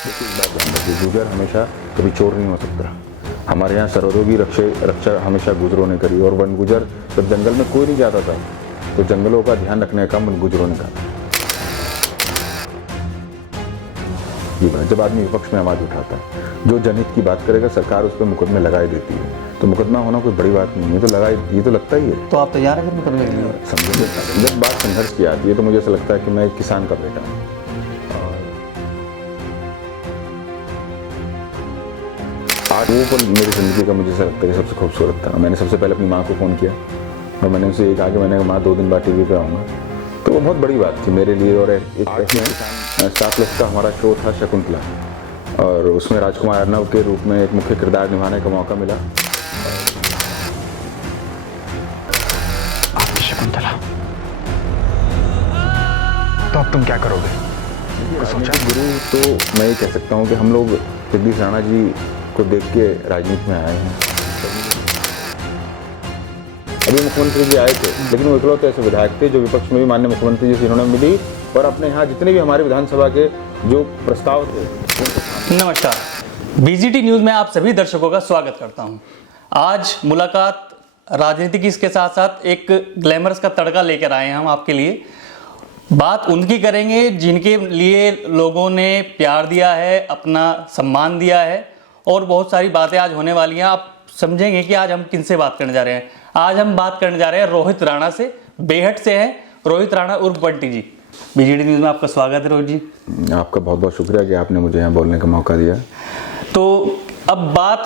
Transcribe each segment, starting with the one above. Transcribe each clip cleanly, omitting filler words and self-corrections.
देखिए इस बात ध्यान रखिए, गुजर हमेशा कभी चोर नहीं हो सकता। हमारे यहाँ सर्वरोगी रक्षा हमेशा गुजरों ने करी, और वन गुजर जब जंगल में कोई नहीं जाता था तो जंगलों का ध्यान रखने का काम वन गुजरों ने कहा। ये बात जब आदमी विपक्ष में आवाज उठाता है, जो जनहित की बात करेगा सरकार उस पर मुकदमे लगाई देती है, तो मुकदमा होना कोई बड़ी बात नहीं है, तो लगाए ये तो लगता ही है। तो आप तैयार हैं मुकदमे के लिए? समझे, जब बात संघर्ष की आती है तो मुझे ऐसा लगता है कि मैं एक किसान का बेटा हूँ। आज वो पल मेरी ज़िंदगी का मुझे ऐसा लगता है कि सबसे खूबसूरत था। मैंने सबसे पहले अपनी माँ को फ़ोन किया और मैंने उनसे ये कहा कि मैंने माँ 2 दिन बाद टीवी पे आऊँगा, तो वो बहुत बड़ी बात थी मेरे लिए। और एक स्टार प्लस का हमारा शो था शकुंतला, और उसमें राजकुमार अर्नव के रूप में एक मुख्य किरदार निभाने का मौका मिला। आपकी शकुंतला, तो अब तुम क्या करोगे? सोचा गुरु तो मैं ये कह सकता हूँ कि हम लोग जगदीश राणा जी को देख के राजनीति में आए हैं। अभी मुख्यमंत्री जी आए थे, लेकिन वो इकलौते ऐसे विधायक थे जो विपक्ष में भी माननीय मुख्यमंत्री जी से इन्होंने मिली, और अपने यहाँ जितने भी हमारे विधानसभा के जो प्रस्ताव थे। नमस्कार, बीजीटी न्यूज़ में आप सभी दर्शकों का स्वागत करता हूं। आज मुलाकात राजनीति की इसके साथ साथ एक ग्लैमरस का तड़का लेकर आए हैं हम आपके लिए। बात उनकी करेंगे जिनके लिए लोगों ने प्यार दिया है, अपना सम्मान दिया है, और बहुत सारी बातें आज होने वाली हैं। आप समझेंगे कि आज हम किनसे बात करने जा रहे हैं। आज हम बात करने जा रहे हैं रोहित राणा से। बेहट से हैं रोहित राणा उर्फ बंटी जी। बीजीटी न्यूज़ में आपका स्वागत है रोहित जी। आपका बहुत बहुत शुक्रिया कि आपने मुझे यहाँ बोलने का मौका दिया। तो अब बात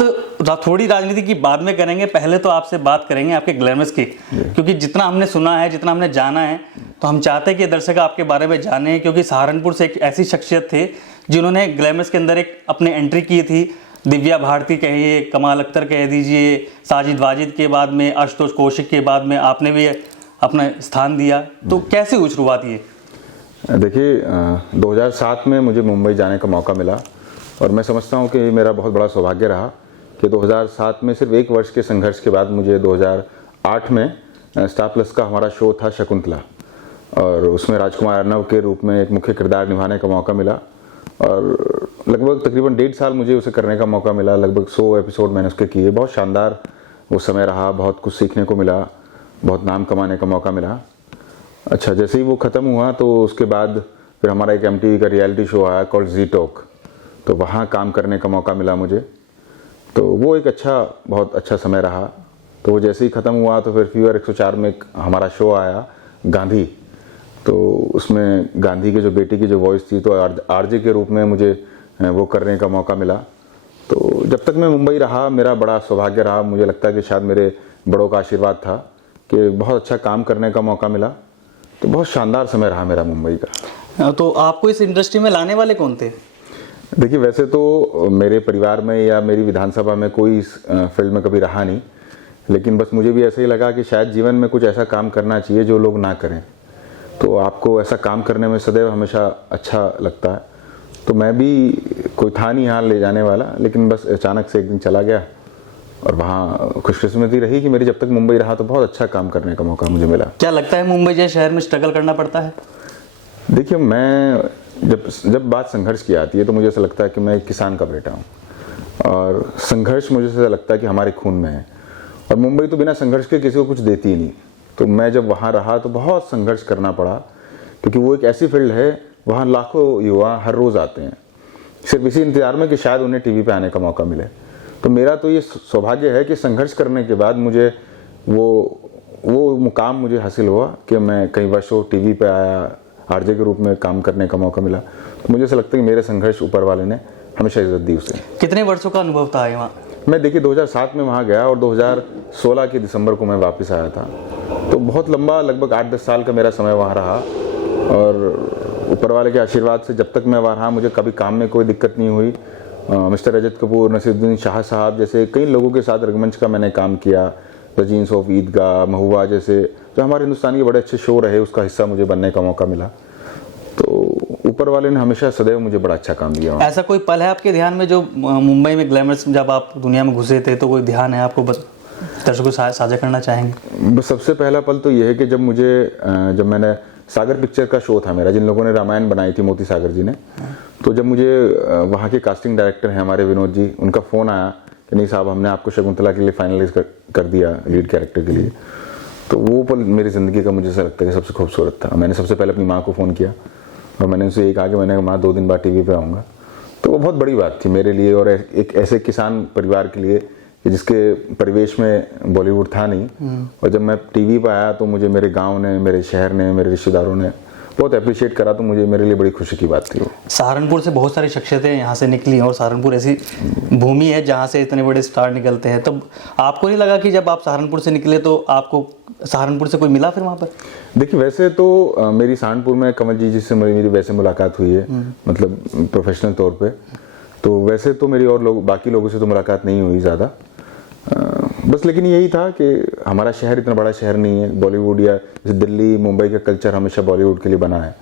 थोड़ी राजनीति की बाद में करेंगे, पहले तो आपसे बात करेंगे आपके ग्लैमर्स की, क्योंकि जितना हमने सुना है, जितना हमने जाना है, तो हम चाहते हैं कि दर्शक आपके बारे में जाने, क्योंकि सहारनपुर से एक ऐसी शख्सियत थे जिन्होंने ग्लैमर्स के अंदर एक अपने एंट्री की थी। दिव्या भारती कहिए, कमाल अख्तर कह दीजिए, साजिद वाजिद के बाद में, आशुतोष कौशिक के बाद में आपने भी अपना स्थान दिया। तो कैसे हुई शुरुआत ये? देखिए 2007 में मुझे मुंबई जाने का मौका मिला, और मैं समझता हूँ कि मेरा बहुत बड़ा सौभाग्य रहा कि 2007 में सिर्फ 1 वर्ष के संघर्ष के बाद मुझे 2008 में स्टार प्लस का हमारा शो था शकुंतला, और उसमें राजकुमार अर्नव के रूप में एक मुख्य किरदार निभाने का मौका मिला, और लगभग तकरीबन 1.5 साल मुझे उसे करने का मौका मिला। लगभग 100 एपिसोड मैंने उसके किए। बहुत शानदार वो समय रहा, बहुत कुछ सीखने को मिला, बहुत नाम कमाने का मौका मिला। अच्छा, जैसे ही वो ख़त्म हुआ तो उसके बाद फिर हमारा एक MTV का रियलिटी शो आया कॉल्ड जी टॉक, तो वहाँ काम करने का मौका मिला मुझे। तो वो एक बहुत अच्छा समय रहा। तो वो जैसे ही ख़त्म हुआ तो फिर फीवर 104 में एक हमारा शो आया गांधी, तो उसमें गांधी के जो बेटी की जो वॉइस थी, तो RJ के रूप में मुझे वो करने का मौका मिला। तो जब तक मैं मुंबई रहा मेरा बड़ा सौभाग्य रहा। मुझे लगता है कि शायद मेरे बड़ों का आशीर्वाद था कि बहुत अच्छा काम करने का मौका मिला। तो बहुत शानदार समय रहा मेरा मुंबई का। तो आपको इस इंडस्ट्री में लाने वाले कौन थे? देखिए, वैसे तो मेरे परिवार में या मेरी विधानसभा में कोई इस फील्ड में कभी रहा नहीं, लेकिन बस मुझे भी ऐसे ही लगा कि शायद जीवन में कुछ ऐसा काम करना चाहिए जो लोग ना करें। तो आपको ऐसा काम करने में सदैव हमेशा अच्छा लगता है। तो मैं भी कोई था नहीं यहाँ ले जाने वाला, लेकिन बस अचानक से एक दिन चला गया, और वहाँ खुशकिस्मती रही कि मेरी जब तक मुंबई रहा तो बहुत अच्छा काम करने का मौका मुझे मिला। क्या लगता है मुंबई जैसे शहर में स्ट्रगल करना पड़ता है? देखिए, मैं जब बात संघर्ष की आती है तो मुझे ऐसा लगता है कि मैं एक किसान का बेटा हूँ, और संघर्ष मुझे ऐसा लगता है कि हमारे खून में है, और मुंबई तो बिना संघर्ष के किसी को कुछ देती ही नहीं। तो मैं जब वहाँ रहा तो बहुत संघर्ष करना पड़ा, क्योंकि वो एक ऐसी फील्ड है, वहाँ लाखों युवा हर रोज़ आते हैं सिर्फ इसी इंतजार में कि शायद उन्हें टीवी पे आने का मौका मिले। तो मेरा तो ये सौभाग्य है कि संघर्ष करने के बाद मुझे वो मुकाम मुझे हासिल हुआ कि मैं कई वर्षों टीवी पे आया, RJ के रूप में काम करने का मौका मिला। तो मुझे ऐसा लगता है कि मेरे संघर्ष ऊपर वाले ने हमेशा इज्जत दी उसे। कितने वर्षों का अनुभव था वहाँ? मैं देखिए 2007 में वहाँ गया, और 2016 के दिसंबर को मैं वापस आया था। तो बहुत लंबा, लगभग 8-10 साल का मेरा समय वहाँ रहा, और ऊपर वाले के आशीर्वाद से जब तक मैं वहाँ रहा मुझे कभी काम में कोई दिक्कत नहीं हुई। मिस्टर रजत कपूर, नसीरुद्दीन शाह साहब जैसे कई लोगों के साथ रंगमंच का मैंने काम किया। द जीन्स ऑफ ईदगाह, महुआ जैसे जो हमारे हिंदुस्तानी के बड़े अच्छे शो रहे, उसका हिस्सा मुझे बनने का मौका मिला। तो ऊपर वाले ने हमेशा सदैव मुझे बड़ा अच्छा काम दिया। ऐसा कोई पल है आपके ध्यान में जो मुंबई में ग्लैमर्स जब आप दुनिया में घुसे थे, तो कोई ध्यान है आपको दर्शकों को साझा करना चाहेंगे? बस सबसे पहला पल तो ये है कि जब मैंने सागर पिक्चर का शो था मेरा, जिन लोगों ने रामायण बनाई थी, मोती सागर जी ने। तो जब मुझे वहाँ के कास्टिंग डायरेक्टर हैं हमारे विनोद जी, उनका फ़ोन आया कि नहीं साहब हमने आपको शकुंतला के लिए फाइनलाइज कर दिया लीड कैरेक्टर के लिए, तो वो पल मेरी ज़िंदगी का मुझे ऐसा लगता है कि सबसे खूबसूरत था। मैंने सबसे पहले अपनी माँ को फ़ोन किया और मैंने उनसे ये कहा कि मैंने माँ 2 दिन बाद टीवी पे आऊँगा। तो वो बहुत बड़ी बात थी मेरे लिए और एक ऐसे किसान परिवार के लिए जिसके परिवेश में बॉलीवुड था नहीं। और जब मैं टीवी पर आया तो मुझे मेरे गांव ने, मेरे शहर ने, मेरे रिश्तेदारों ने बहुत अप्रिशिएट करा, तो मुझे मेरे लिए बड़ी खुशी की बात थी वो। सहारनपुर से बहुत सारी शख्सियतें यहाँ से निकली और सहारनपुर ऐसी भूमि है जहाँ से इतने बड़े स्टार निकलते हैं। तब आपको नहीं लगा कि जब आप सहारनपुर से निकले तो आपको सहारनपुर से कोई मिला फिर वहाँ पर? देखिए वैसे तो मेरी सहारनपुर में कमल जी जिससे मेरी वैसे मुलाकात हुई है, मतलब प्रोफेशनल तौर पे। तो वैसे तो मेरी और बाकी लोगों से तो मुलाकात नहीं हुई ज़्यादा, बस लेकिन यही था कि हमारा शहर इतना बड़ा शहर नहीं है, बॉलीवुड या जैसे दिल्ली मुंबई का कल्चर हमेशा बॉलीवुड के लिए बना है।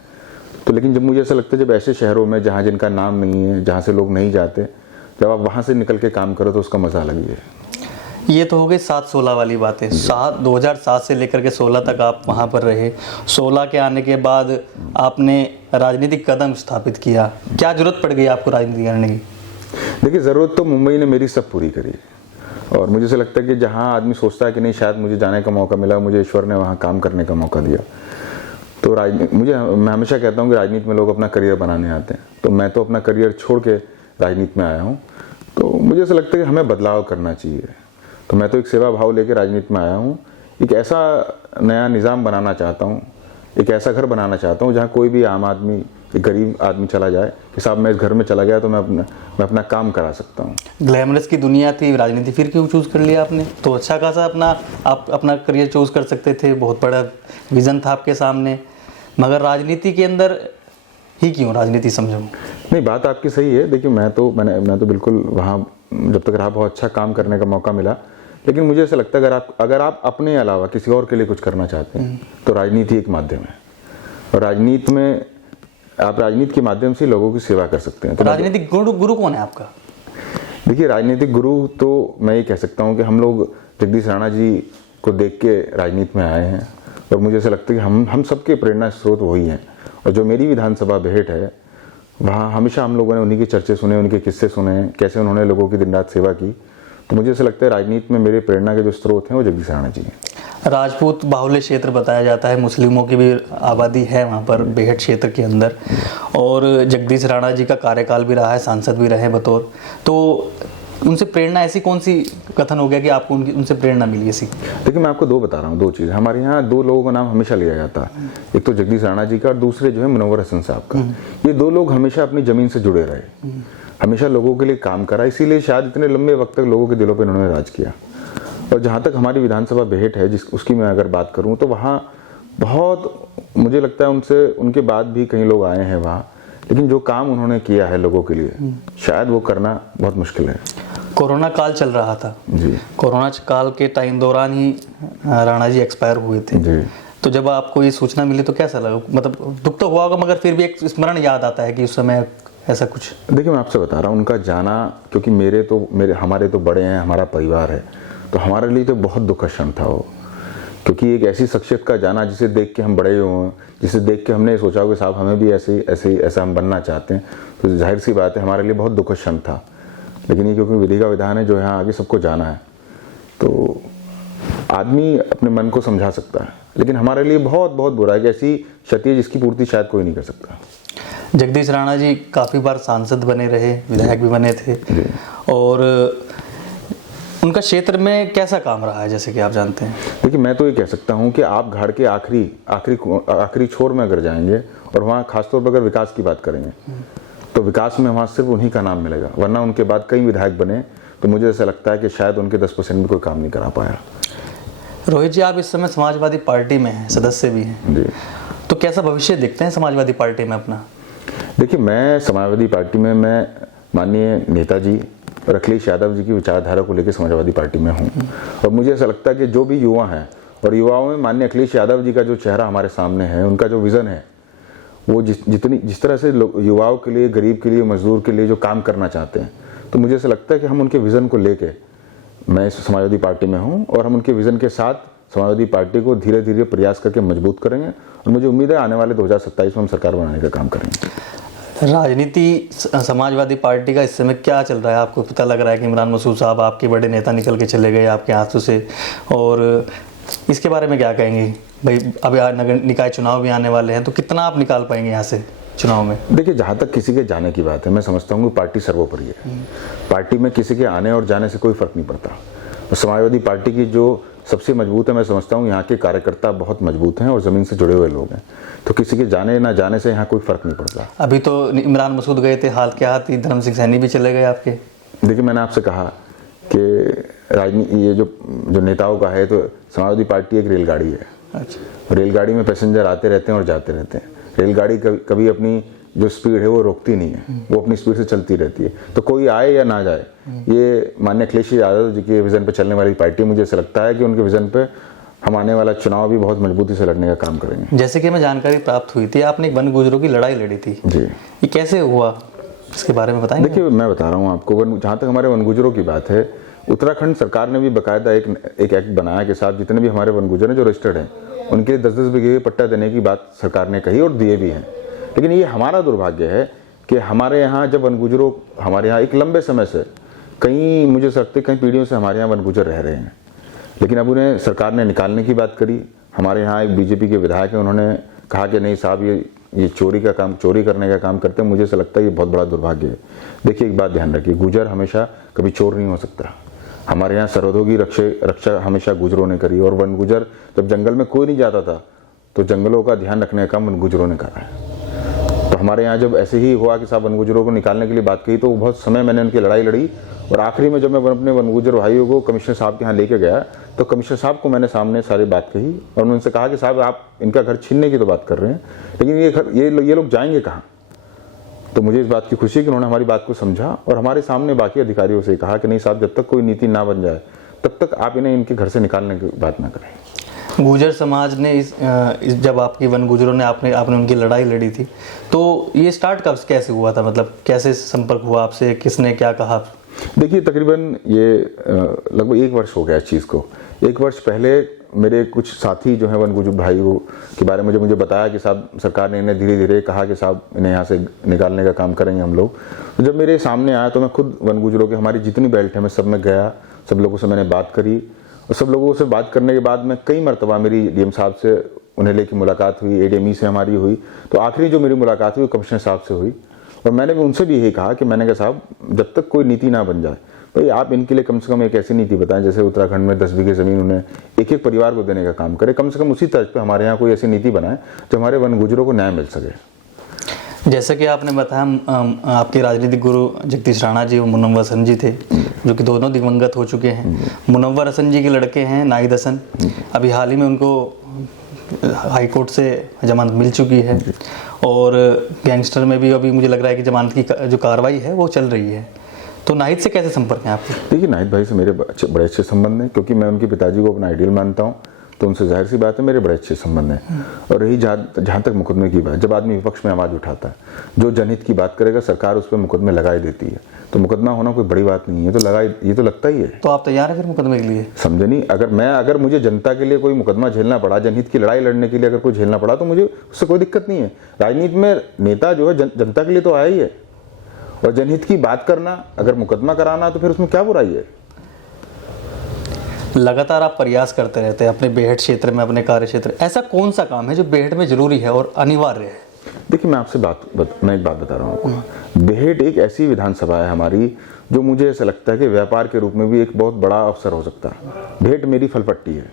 तो लेकिन जब मुझे ऐसा लगता है जब ऐसे शहरों में जहाँ जिनका नाम नहीं है, जहाँ से लोग नहीं जाते, जब आप वहाँ से निकल के काम करो तो उसका मज़ा अलग ही है। ये तो हो गई 7-16 वाली बातें। 2007 से लेकर के 16 तक आप वहाँ पर रहे। 16 के आने के बाद आपने राजनीतिक कदम स्थापित किया। क्या जरूरत पड़ गई आपको राजनीति करने की? देखिए ज़रूरत तो मुंबई ने मेरी सब पूरी करी, और मुझे ऐसा लगता है कि जहाँ आदमी सोचता है कि नहीं शायद मुझे जाने का मौका मिला, मुझे ईश्वर ने वहाँ काम करने का मौका दिया। तो मैं हमेशा कहता हूँ कि राजनीति में लोग अपना करियर बनाने आते हैं, तो मैं तो अपना करियर छोड़ के राजनीति में आया हूँ। तो मुझे ऐसा लगता है कि हमें बदलाव करना चाहिए। तो मैं तो एक सेवा भाव लेकर राजनीति में आया हूँ। एक ऐसा नया निज़ाम बनाना चाहता हूँ, एक ऐसा घर बनाना चाहता हूँ जहाँ कोई भी आम आदमी, एक गरीब आदमी चला जाए कि साहब मैं इस घर में चला गया तो मैं अपना काम करा सकता हूँ। ग्लैमरस की दुनिया थी, राजनीति फिर क्यों चूज़ कर लिया आपने? तो अच्छा खासा आप अपना करियर चूज़ कर सकते थे, बहुत बड़ा विज़न था आपके सामने, मगर राजनीति के अंदर ही क्यों राजनीति समझो? नहीं, बात आपकी सही है। देखिए मैं तो बिल्कुल वहाँ जब तक रहा बहुत अच्छा काम करने का मौका मिला, लेकिन मुझे ऐसा लगता है अगर आप अपने अलावा किसी और के लिए कुछ करना चाहते हैं तो राजनीति एक माध्यम है, और राजनीति में आप राजनीति के माध्यम से लोगों की सेवा कर सकते हैं। तो राजनीतिक गुरु कौन है आपका? देखिए राजनीतिक गुरु तो मैं ये कह सकता हूँ कि हम लोग जगदीश राणा जी को देख के राजनीति में आए हैं, और मुझे ऐसा लगता है कि हम सबके प्रेरणा स्रोत वही हैं। और जो मेरी विधानसभा बेहट है वहाँ हमेशा हम लोगों ने उन्हीं के चर्चे सुने, उनके किस्से सुने, कैसे उन्होंने लोगों की दिन रात सेवा की। तो मुझे ऐसा लगता है राजनीति में मेरे प्रेरणा के जो स्रोत हैं वो जगदीश राणा जी हैं। राजपूत बाहुल्य क्षेत्र बताया जाता है, मुस्लिमों की भी आबादी है वहाँ पर बेहट क्षेत्र के अंदर, और जगदीश राणा जी का कार्यकाल भी रहा है, सांसद भी रहे बतौर। तो उनसे प्रेरणा ऐसी कौन सी कथन हो गया कि आपको उनसे प्रेरणा मिली ऐसी? देखिए मैं आपको 2 बता रहा हूँ, 2 चीज़। हमारे यहाँ 2 लोगों का नाम हमेशा लिया जाता है, एक तो जगदीश राणा जी का और दूसरे जो है मुनव्वर हसन साहब का। ये 2 लोग हमेशा अपनी ज़मीन से जुड़े रहे, हमेशा लोगों के लिए काम करा, इसीलिए शायद इतने लंबे वक्त तक लोगों के दिलों पर उन्होंने राज किया। और जहाँ तक हमारी विधानसभा बेहट है उसकी मैं अगर बात करूँ तो वहाँ बहुत मुझे लगता है उनके बाद भी कई लोग आए हैं वहाँ, लेकिन जो काम उन्होंने किया है लोगों के लिए शायद वो करना बहुत मुश्किल है। कोरोना काल चल रहा था जी, कोरोना काल के दौरान ही राणा जी एक्सपायर हुए थे जी। तो जब आपको ये सूचना मिली तो कैसा लगा? मतलब दुख तो हुआ होगा, मगर फिर भी एक स्मरण याद आता है कि उस समय ऐसा कुछ। देखिए मैं आपसे बता रहा हूँ उनका जाना, क्योंकि हमारे तो बड़े हैं, हमारा परिवार है, तो हमारे लिए तो बहुत दुखद क्षण था वो। क्योंकि एक ऐसी शख्सियत का जाना जिसे देख के हम बड़े हुए, जिसे देख के हमने सोचा कि साहब हमें भी ऐसा हम बनना चाहते हैं, तो जाहिर सी बात है हमारे लिए बहुत दुखद क्षण था। लेकिन ये क्योंकि विधि का विधान है, जो यहाँ आगे सबको जाना है, तो आदमी अपने मन को समझा सकता है, लेकिन हमारे लिए बहुत बहुत बुरा है कि ऐसी क्षति है जिसकी पूर्ति शायद कोई नहीं कर सकता। जगदीश राणा जी काफ़ी बार सांसद बने रहे, विधायक भी बने थे, और उनका क्षेत्र में कैसा काम रहा है जैसे कि आप जानते हैं? देखिए मैं तो ये कह सकता हूँ कि आप घाट के आखिरी छोर में अगर जाएंगे और वहाँ खासतौर पर अगर विकास की बात करेंगे तो विकास में वहाँ सिर्फ उन्हीं का नाम मिलेगा, वरना उनके बाद कई विधायक बने तो मुझे ऐसा लगता है कि शायद उनके 10% भी कोई काम नहीं करा पाया। रोहित जी, आप इस समय समाजवादी पार्टी में हैं, सदस्य भी हैं जी, तो कैसा भविष्य देखते हैं समाजवादी पार्टी में अपना? देखिए मैं समाजवादी पार्टी में मैं माननीय नेताजी और अखिलेश यादव जी की विचारधारा को लेकर समाजवादी पार्टी में हूँ, और मुझे ऐसा लगता है कि जो भी युवा हैं, और युवाओं में माननीय अखिलेश यादव जी का जो चेहरा हमारे सामने है, उनका जो विज़न है, वो जिस तरह से युवाओं के लिए, गरीब के लिए, मजदूर के लिए जो काम करना चाहते हैं, तो मुझे ऐसा लगता है कि हम उनके विज़न को लेके मैं इस समाजवादी पार्टी में हूँ और हम उनके विज़न के साथ समाजवादी पार्टी को धीरे धीरे प्रयास करके मजबूत करेंगे और मुझे उम्मीद है आने वाले 2027 में हम सरकार बनाने का काम करेंगे। राजनीति समाजवादी पार्टी का इस समय क्या चल रहा है? आपको पता लग रहा है कि इमरान मसूद साहब आपके बड़े नेता निकल के चले गए आपके हाथों से, और इसके बारे में क्या कहेंगे भाई? अभी नगर निकाय चुनाव भी आने वाले हैं, तो कितना आप निकाल पाएंगे यहाँ से चुनाव में? देखिए, जहाँ तक किसी के जाने की बात है, मैं समझता हूँ कि पार्टी सर्वोपरि है। पार्टी में किसी के आने और जाने से कोई फर्क नहीं पड़ता। और समाजवादी पार्टी की जो सबसे मजबूत है, मैं समझता हूँ यहाँ के कार्यकर्ता बहुत मजबूत हैं और ज़मीन से जुड़े हुए लोग हैं, तो किसी के जाने ना जाने से यहाँ कोई फर्क नहीं पड़ता। अभी तो इमरान मसूद गए थे, हाल के हाथ ही धर्म सिंह सैनी भी चले गए आपके। देखिए, मैंने आपसे कहा कि राजनीति ये जो नेताओं का है, तो समाजवादी पार्टी एक रेलगाड़ी है। अच्छा। रेलगाड़ी में पैसेंजर आते रहते हैं और जाते रहते हैं। रेलगाड़ी कभी अपनी जो स्पीड है वो रोकती नहीं है, वो अपनी स्पीड से चलती रहती है। तो कोई आए या ना जाए, ये माननीय अखिलेश यादव जी के विजन पे चलने वाली पार्टी, मुझे ऐसा लगता है कि उनके विजन पे हम आने वाला चुनाव भी बहुत मजबूती से लड़ने का काम करेंगे। जैसे कि हमें जानकारी प्राप्त हुई थी, आपने एक वन गुजरों की लड़ाई लड़ी थी जी, ये कैसे हुआ, इसके बारे में बताएंगे? देखिए, मैं बता रहा हूँ आपको, जहाँ तक हमारे वन गुजरों की बात है, उत्तराखंड सरकार ने भी बाकायदा एक एक्ट बनाया कि साथ जितने भी हमारे वन गुजर हैं जो रजिस्टर्ड हैं, उनके 10-10 बीघे पट्टा देने की बात सरकार ने कही और दिए भी हैं। लेकिन ये हमारा दुर्भाग्य है कि हमारे यहाँ जब वन गुजरों, हमारे यहाँ एक लंबे समय से कई, मुझे लगता है कई पीढ़ियों से हमारे यहाँ वन गुजर रह रहे हैं, लेकिन अब उन्हें सरकार ने निकालने की बात करी। हमारे यहाँ एक बीजेपी के विधायक हैं, उन्होंने कहा कि नहीं साहब, ये चोरी करने का काम करते हैं। मुझे ऐसा लगता है ये बहुत बड़ा दुर्भाग्य है। देखिए, एक बात ध्यान रखिए, गुजर हमेशा कभी चोर नहीं हो सकता। हमारे यहाँ सरहदों की रक्षा हमेशा गुजरों ने करी, और वन गुजर जब जंगल में कोई नहीं जाता था तो जंगलों का ध्यान रखने का काम वन गुजरों ने करा है। तो हमारे यहाँ जब ऐसे ही हुआ कि साहब वन गुजरों को निकालने के लिए बात कही, तो बहुत समय मैंने उनकी लड़ाई लड़ी, और आखिरी में जब मैं अपने वन गुजर भाइयों को कमिश्नर साहब के यहाँ लेके गया, तो कमिश्नर साहब को मैंने सामने सारी बात कही और उनसे कहा कि साहब, आप इनका घर छीनने की तो बात कर रहे हैं, लेकिन ये लोग जाएंगे कहाँ? तो मुझे इस बात की खुशी है कि उन्होंने हमारी बात को समझा और हमारे सामने बाकी अधिकारियों से कहा कि नहीं साहब, जब तक कोई नीति ना बन जाए तब तक आप इन्हें इनके घर से निकालने की बात ना करें। गुजर समाज ने जब आपकी वन गुजरों ने आपने उनकी लड़ाई लड़ी थी, तो ये स्टार्ट कब कैसे हुआ था? मतलब कैसे संपर्क हुआ आपसे, किसने क्या कहा? देखिए, तकरीबन ये लगभग 1 वर्ष हो गया इस चीज़ को। 1 वर्ष पहले मेरे कुछ साथी जो हैं वन गुजर भाइयों के बारे में मुझे बताया कि साहब, सरकार ने इन्हें धीरे धीरे कहा कि साहब इन्हें यहाँ से निकालने का काम करेंगे हम लोग। तो जब मेरे सामने आया तो मैं खुद वन गुजरों के, हमारी जितनी बेल्ट है, मैं सब में गया, सब लोगों से मैंने बात करी, और सब लोगों से बात करने के बाद में कई मरतबा मेरी डीएम साहब से उन्हें लेकर मुलाकात हुई, एडीएमई से हमारी हुई, तो आखिरी जो मेरी मुलाकात हुई कमिश्नर साहब से हुई। और मैंने भी उनसे भी यही कहा कि मैंने कहा साहब, जब तक कोई नीति ना बन जाए, भाई आप इनके लिए कम से कम एक ऐसी नीति बताएं जैसे उत्तराखंड में 10 बीघे ज़मीन उन्हें एक एक परिवार को देने का काम करे। कम से कम उसी तर्ज पे हमारे यहाँ कोई ऐसी नीति बनाए जो हमारे वन गुजरों को न्याय मिल सके। जैसे कि आपने बताया, आपके राजनीतिक गुरु जगदीश राणा जी और मुनव्वर हसन जी थे, जो कि दोनों दिवंगत हो चुके हैं। मुनव्वर हसन जी के लड़के हैं नाहिद हसन, अभी हाल ही में उनको हाई कोर्ट से जमानत मिल चुकी है, और गैंगस्टर में भी अभी मुझे लग रहा है कि जमानत की जो कार्रवाई है वो चल रही है। तो नाहिद से कैसे संपर्क है आपके? देखिए, नाहिद भाई से मेरे बड़े अच्छे संबंध हैं, क्योंकि मैं उनके पिताजी को अपना आइडियल मानता हूँ, तो उनसे जाहिर सी बात है मेरे बड़े अच्छे संबंध हैं। और रही जहाँ तक मुकदमे की बात, जब आदमी विपक्ष में आवाज़ उठाता है, जो जनहित की बात करेगा, सरकार उस पर मुकदमे लगा ही देती है। तो मुकदमा होना कोई बड़ी बात नहीं है, ये तो लगता ही है। तो आप तैयार हैं फिर मुकदमे के लिए? समझे नहीं, अगर मुझे जनता के लिए कोई मुकदमा झेलना पड़ा, जनहित की लड़ाई लड़ने के लिए अगर कोई झेलना पड़ा, तो मुझे उससे कोई दिक्कत नहीं है। राजनीति में नेता जो है जनता के लिए तो आया ही है, और जनहित की बात करना, अगर मुकदमा कराना, तो फिर उसमें क्या बुराई है? लगातार आप प्रयास करते रहते हैं अपने बेहट क्षेत्र में, अपने कार्य क्षेत्र। ऐसा कौन सा काम है जो बेहट में जरूरी है और अनिवार्य है? देखिए, मैं आपसे मैं एक बात बता रहा हूँ आपको। बेहट एक ऐसी विधानसभा है हमारी, जो मुझे ऐसा लगता है कि व्यापार के रूप में भी एक बहुत बड़ा अवसर हो सकता है। बेहट मेरी फलपट्टी है,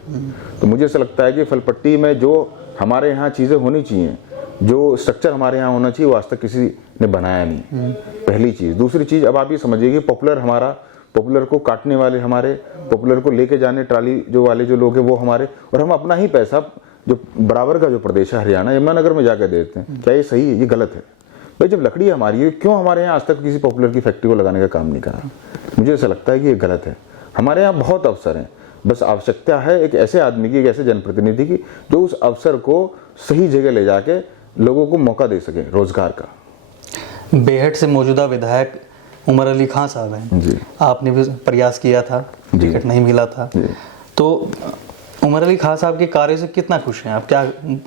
तो मुझे ऐसा लगता है कि फलपट्टी में जो हमारे यहाँ चीज़ें होनी चाहिए, जो स्ट्रक्चर हमारे यहाँ होना चाहिए, वो आज तक किसी ने बनाया नहीं। पहली चीज़। दूसरी चीज़, अब आप ये समझिए कि पॉपुलर को काटने वाले हमारे, पॉपुलर को लेके जाने ट्राली जो लोग हैं वो हमारे, और हम अपना ही पैसा, जो बराबर का जो प्रदेश है हरियाणा, यमुनानगर में जाकर देते हैं। क्या ये सही है? ये गलत है भाई। जब लकड़ी हमारी है, क्यों हमारे यहाँ आज तक किसी पॉपुलर की फैक्ट्री को लगाने का काम नहीं करा? मुझे ऐसा लगता है कि ये गलत है। हमारे यहाँ बहुत अवसर हैं, बस आवश्यकता है एक ऐसे आदमी की, एक ऐसे जनप्रतिनिधि की, जो उस अवसर को सही जगह ले जाके लोगों को मौका दे सके रोजगार का। बेहट से मौजूदा विधायक उमर अली खां साहब हैं जी, आपने भी प्रयास किया था, टिकट नहीं मिला था, तो उमर अली खान साहब के कार्य से कितना खुश हैं आप? क्या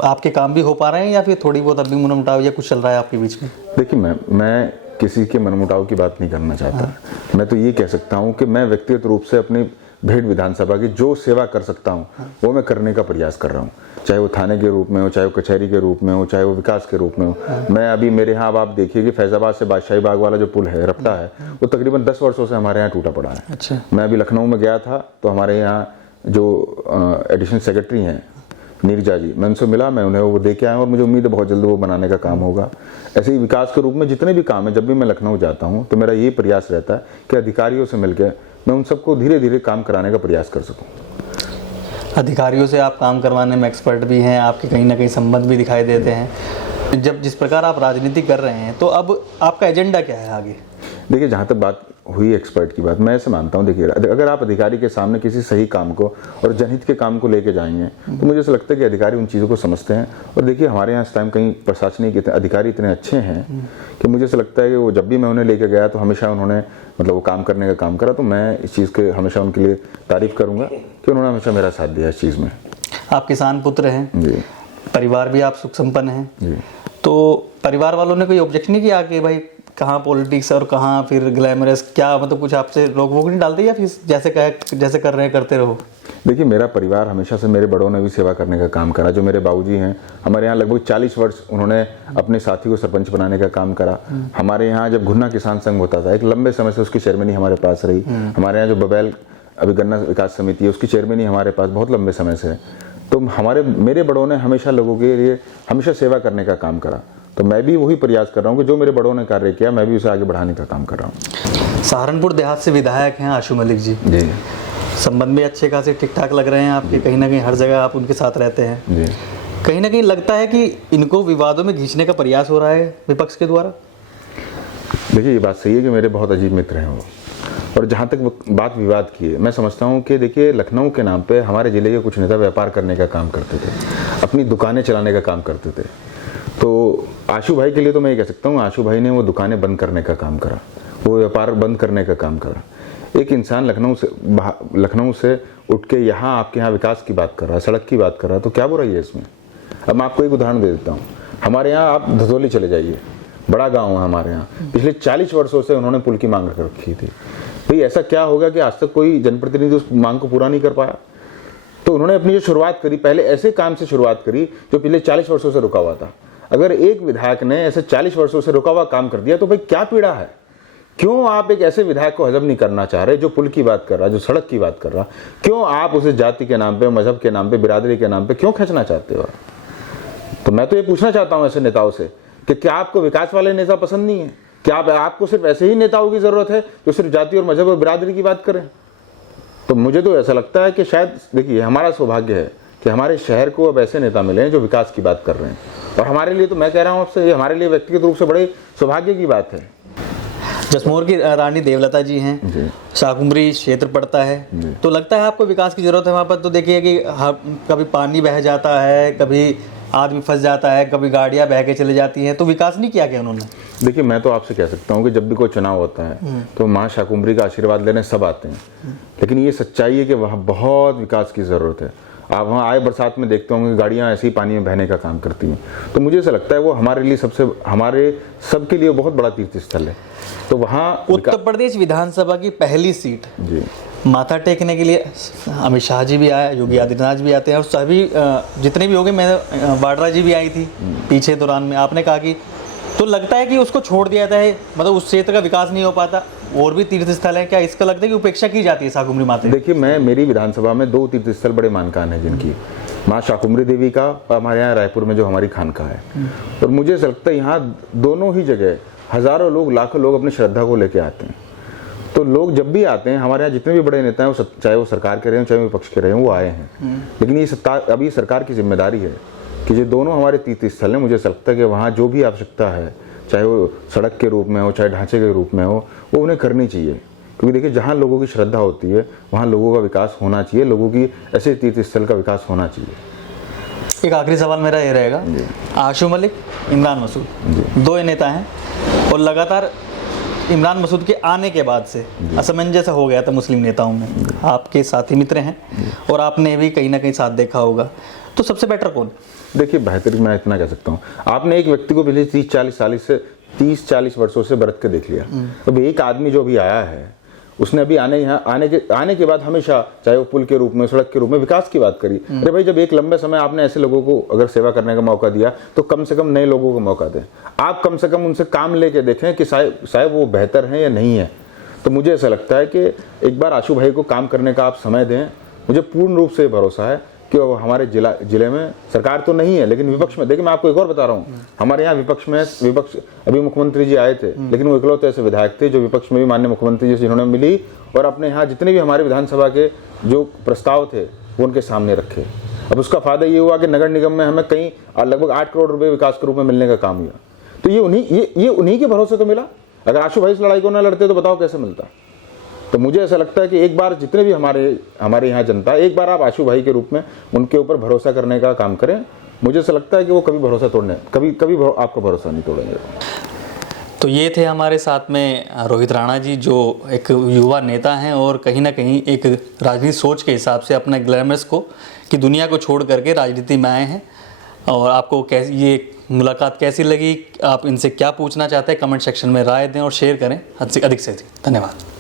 आपके काम भी हो पा रहे हैं या फिर थोड़ी बहुत अभी मनमुटाव या कुछ चल रहा है आपके बीच में? देखिए, मैं किसी के मनमुटाव की बात नहीं करना चाहता। मैं तो ये कह सकता हूँ कि मैं व्यक्तिगत रूप से अपनी भेड़ विधानसभा की जो सेवा कर सकता हूँ वो मैं करने का प्रयास कर रहा हूँ, चाहे वो थाने के रूप में हो, चाहे वो कचहरी के रूप में हो, चाहे वो विकास के रूप में हो। मैं अभी मेरे यहाँ, अब आप देखिए कि फैजाबाद से बादशाही बाग वाला जो पुल है, रपटा है, वो तकरीबन 10 वर्षों से हमारे यहाँ टूटा पड़ा है। अच्छा। मैं अभी लखनऊ में गया था तो हमारे यहाँ जो एडिशनल सेक्रेटरी हैं नीरजा जी, मैं उनसे मिला, मैं उन्हें वो दे के आया और मुझे उम्मीद है बहुत जल्द वो बनाने का काम होगा। ऐसे ही विकास के रूप में जितने भी काम है, जब भी मैं लखनऊ जाता हूँ तो मेरा ये प्रयास रहता है कि अधिकारियों से मिलकर मैं उन सबको धीरे धीरे काम कराने का प्रयास कर सकूँ। अधिकारियों से आप काम करवाने में एक्सपर्ट भी हैं, आपके कहीं ना कहीं संबंध भी दिखाई देते हैं। जब जिस प्रकार आप राजनीति कर रहे हैं तो अब आपका एजेंडा क्या है आगे? देखिए, जहाँ तक बात हुई एक्सपर्ट की बात, मैं ऐसे मानता हूँ, देखिए अगर आप अधिकारी के सामने किसी सही काम को और जनहित के काम को लेके जाएंगे तो मुझे ऐसा लगता है कि अधिकारी उन चीज़ों को समझते हैं। और देखिए, हमारे यहाँ इस टाइम कहीं प्रशासनिक अधिकारी इतने अच्छे हैं कि मुझे ऐसा लगता है कि वो जब भी मैं उन्हें लेके गया तो हमेशा उन्होंने मतलब वो काम करने का काम करा। तो मैं इस चीज़ के हमेशा उनके लिए तारीफ करूँगा कि उन्होंने हमेशा मेरा साथ दिया इस चीज़ में। आप किसान पुत्र हैं जी, परिवार भी आप सुख संपन्न हैं जी। तो परिवार वालों ने कोई ऑब्जेक्शन नहीं किया कि भाई कहाँ पॉलिटिक्स और कहाँ फिर ग्लैमरस, क्या मतलब कुछ आपसे रोक वोक नहीं डालते या फिर जैसे कर रहे हैं करते रहो? देखिए, मेरा परिवार हमेशा से, मेरे बड़ों ने भी सेवा करने का काम करा। जो मेरे बाबूजी हैं, हमारे यहाँ लगभग 40 वर्ष उन्होंने अपने साथी को सरपंच बनाने का काम करा। हमारे यहाँ जब घुन्ना किसान संघ होता था, एक लंबे समय से उसकी चेयरमैनी हमारे पास रही। हमारे यहाँ जो बबैल अभी गन्ना विकास समिति है, उसकी चेयरमैनी हमारे पास बहुत लंबे समय से है। तो मेरे बड़ों ने हमेशा लोगों के लिए हमेशा सेवा करने का काम करा। तो मैं भी वही प्रयास कर रहा हूँ कि जो मेरे बड़ों ने कार्य किया, मैं भी उसे आगे बढ़ाने का काम कर रहा हूँ। सहारनपुर देहात से विधायक हैं आशु मलिक जी। जी, संबंध भी अच्छे खासे ठीक ठाक लग रहे हैं आपके, कहीं ना कहीं हर जगह आप उनके साथ रहते हैं। जी। कहीं ना कहीं लगता है कि इनको विवादों में खींचने का प्रयास हो रहा है विपक्ष के द्वारा? देखिए, ये बात सही है कि मेरे बहुत अजीब मित्र हैं वो। और जहाँ तक बात विवाद की है, मैं समझता हूँ कि देखिए, लखनऊ के नाम पे हमारे ज़िले के कुछ नेता व्यापार करने का काम करते थे, अपनी दुकानें चलाने का काम करते थे। तो आशु भाई के लिए तो मैं ये कह सकता हूँ, आशु भाई ने वो दुकानें बंद करने का काम करा, वो व्यापार बंद करने का काम करा। एक इंसान लखनऊ से उठ के यहाँ आपके यहाँ विकास की बात कर रहा है, सड़क की बात कर रहा है, तो क्या बुराई है इसमें? अब मैं आपको एक उदाहरण दे देता हूँ। हमारे यहाँ आप धतौली चले जाइए, बड़ा गाँव है हमारे यहाँ, पिछले 40 वर्षों से उन्होंने पुल की मांग कर रखी थी। भाई, ऐसा क्या होगा कि आज तक कोई जनप्रतिनिधि उस मांग को पूरा नहीं कर पाया? तो उन्होंने अपनी जो शुरुआत करी, पहले ऐसे काम से शुरुआत करी जो पिछले 40 वर्षों से रुका हुआ था। अगर एक विधायक ने ऐसे 40 वर्षों से रुका हुआ काम कर दिया तो भाई क्या पीड़ा है? क्यों आप एक ऐसे विधायक को हजम नहीं करना चाह रहे जो पुल की बात कर रहा है, जो सड़क की बात कर रहा? क्यों आप उसे जाति के नाम पे, मजहब के नाम पे, बिरादरी के नाम पे क्यों खींचना चाहते हो? तो मैं तो ये पूछना चाहता हूं ऐसे नेताओं से कि क्या आपको विकास वाले नेता पसंद नहीं है? क्या आपको सिर्फ ऐसे ही नेताओं की जरूरत है जो सिर्फ जाति और मजहब और बिरादरी की बात करें? तो मुझे तो ऐसा लगता है कि शायद, देखिए, हमारा सौभाग्य है कि हमारे शहर को अब ऐसे नेता मिले हैं जो विकास की बात कर रहे हैं। और हमारे लिए तो मैं कह रहा हूँ आपसे, ये हमारे लिए व्यक्तिगत रूप से बड़े सौभाग्य की बात है। जसमोर की रानी देवलता जी हैं, शाकुम्भरी क्षेत्र पड़ता है, तो लगता है आपको विकास की जरूरत है वहाँ पर? तो देखिए कि कभी पानी बह जाता है, कभी आदमी फंस जाता है, कभी गाड़ियाँ बह के चले जाती हैं, तो विकास नहीं किया क्या उन्होंने? देखिए, मैं तो आपसे कह सकता हूँ कि जब भी कोई चुनाव होता है तो माँ शाकुम्भरी का आशीर्वाद लेने सब आते हैं, लेकिन ये सच्चाई है कि वहाँ बहुत विकास की ज़रूरत है। आप वहाँ आए बरसात में देखते होंगे गाड़ियाँ ऐसे ही पानी में बहने का काम करती हैं। तो मुझे ऐसा लगता है वो हमारे लिए हमारे सबके लिए बहुत बड़ा तीर्थ स्थल है। तो वहाँ उत्तर प्रदेश विधानसभा की पहली सीट, जी, माथा टेकने के लिए अमित शाह जी भी आए, योगी आदित्यनाथ भी आते हैं, और सभी जितने भी हो गए, मैं वाड्रा जी भी आई थी पीछे दौरान में। आपने कहा कि तो लगता है कि उसको छोड़ दिया जाता है, मतलब उस क्षेत्र का विकास नहीं हो पाता। और भी तीर्थ स्थल है, क्या इसका लगता है कि उपेक्षा की जाती है शाकुम्भरी माता? देखिए, मेरी विधानसभा में 2 तीर्थ स्थल बड़े मानकान है जिनकी, माँ शाकुम्भरी देवी का और हमारे यहाँ रायपुर में जो हमारी खानका है। और मुझे ऐसा लगता है यहाँ दोनों ही जगह हजारों लोग, लाखों लोग अपनी श्रद्धा को लेके आते हैं। तो लोग जब भी आते हैं, हमारे यहाँ जितने भी बड़े नेता हैं, चाहे वो सरकार के रहे हों, चाहे विपक्ष के रहे हों, वो आए हैं। लेकिन ये अभी सरकार की जिम्मेदारी है कि ये दोनों हमारे तीर्थ स्थल हैं। मुझे लगता है कि वहाँ जो भी आवश्यकता है, चाहे वो सड़क के रूप में हो, चाहे ढांचे के रूप में हो, वो उन्हें करनी चाहिए। क्योंकि देखिए, जहाँ लोगों की श्रद्धा होती है वहाँ लोगों का विकास होना चाहिए, लोगों की ऐसे तीर्थ स्थल का विकास होना चाहिए। एक आखिरी सवाल मेरा ये रहेगा, आशु मलिक, इमरान मसूद, 2 नेता हैं और लगातार इमरान मसूद के आने के बाद से असमंजस हो गया था मुस्लिम नेताओं में, आपके साथी मित्र हैं और आपने भी कहीं ना कहीं साथ देखा होगा, तो सबसे बेटर कौन? देखिए, बेहतर मैं इतना कह सकता हूँ, आपने एक व्यक्ति को पिछले 30-40 वर्षों से बरत के देख लिया। अब एक आदमी जो अभी आया है, उसने अभी आने के बाद हमेशा, चाहे वो पुल के रूप में, सड़क के रूप में, विकास की बात करी। अरे भाई, जब एक लंबे समय आपने ऐसे लोगों को अगर सेवा करने का मौका दिया, तो कम से कम नए लोगों को मौका दें। आप कम से कम उनसे काम लेके देखें कि शायद वो बेहतर हैं या नहीं है। तो मुझे ऐसा लगता है कि एक बार आशु भाई को काम करने का आप समय दें। मुझे पूर्ण रूप से भरोसा है कि वो हमारे जिले में, सरकार तो नहीं है लेकिन विपक्ष में, देखिए मैं आपको एक और बता रहा हूँ, हमारे यहाँ विपक्ष अभी मुख्यमंत्री जी आए थे, लेकिन वो इकलौते ऐसे विधायक थे जो विपक्ष में भी माननीय मुख्यमंत्री जी से जिन्होंने मिली और अपने यहाँ जितने भी हमारे विधानसभा के जो प्रस्ताव थे वो उनके सामने रखे। अब उसका फायदा ये हुआ कि नगर निगम में हमें कहीं लगभग 8 करोड़ रुपए विकास के रूप में मिलने का काम हुआ। तो ये उन्हीं के भरोसे तो मिला। अगर आशु भाई इस लड़ाई को न लड़ते तो बताओ कैसे मिलता। तो मुझे ऐसा लगता है कि एक बार जितने भी हमारे यहाँ जनता, एक बार आप आशु भाई के रूप में उनके ऊपर भरोसा करने का काम करें। मुझे ऐसा लगता है कि वो कभी आपका भरोसा नहीं तोड़ेंगे। तो ये थे हमारे साथ में रोहित राणा जी, जो एक युवा नेता हैं और कहीं ना कहीं एक राजनीतिक सोच के हिसाब से अपने ग्लैमरस को की दुनिया को छोड़ करके राजनीति में आए हैं। और आपको ये मुलाकात कैसी लगी, आप इनसे क्या पूछना चाहते हैं, कमेंट सेक्शन में राय दें और शेयर करें अधिक से अधिक। धन्यवाद।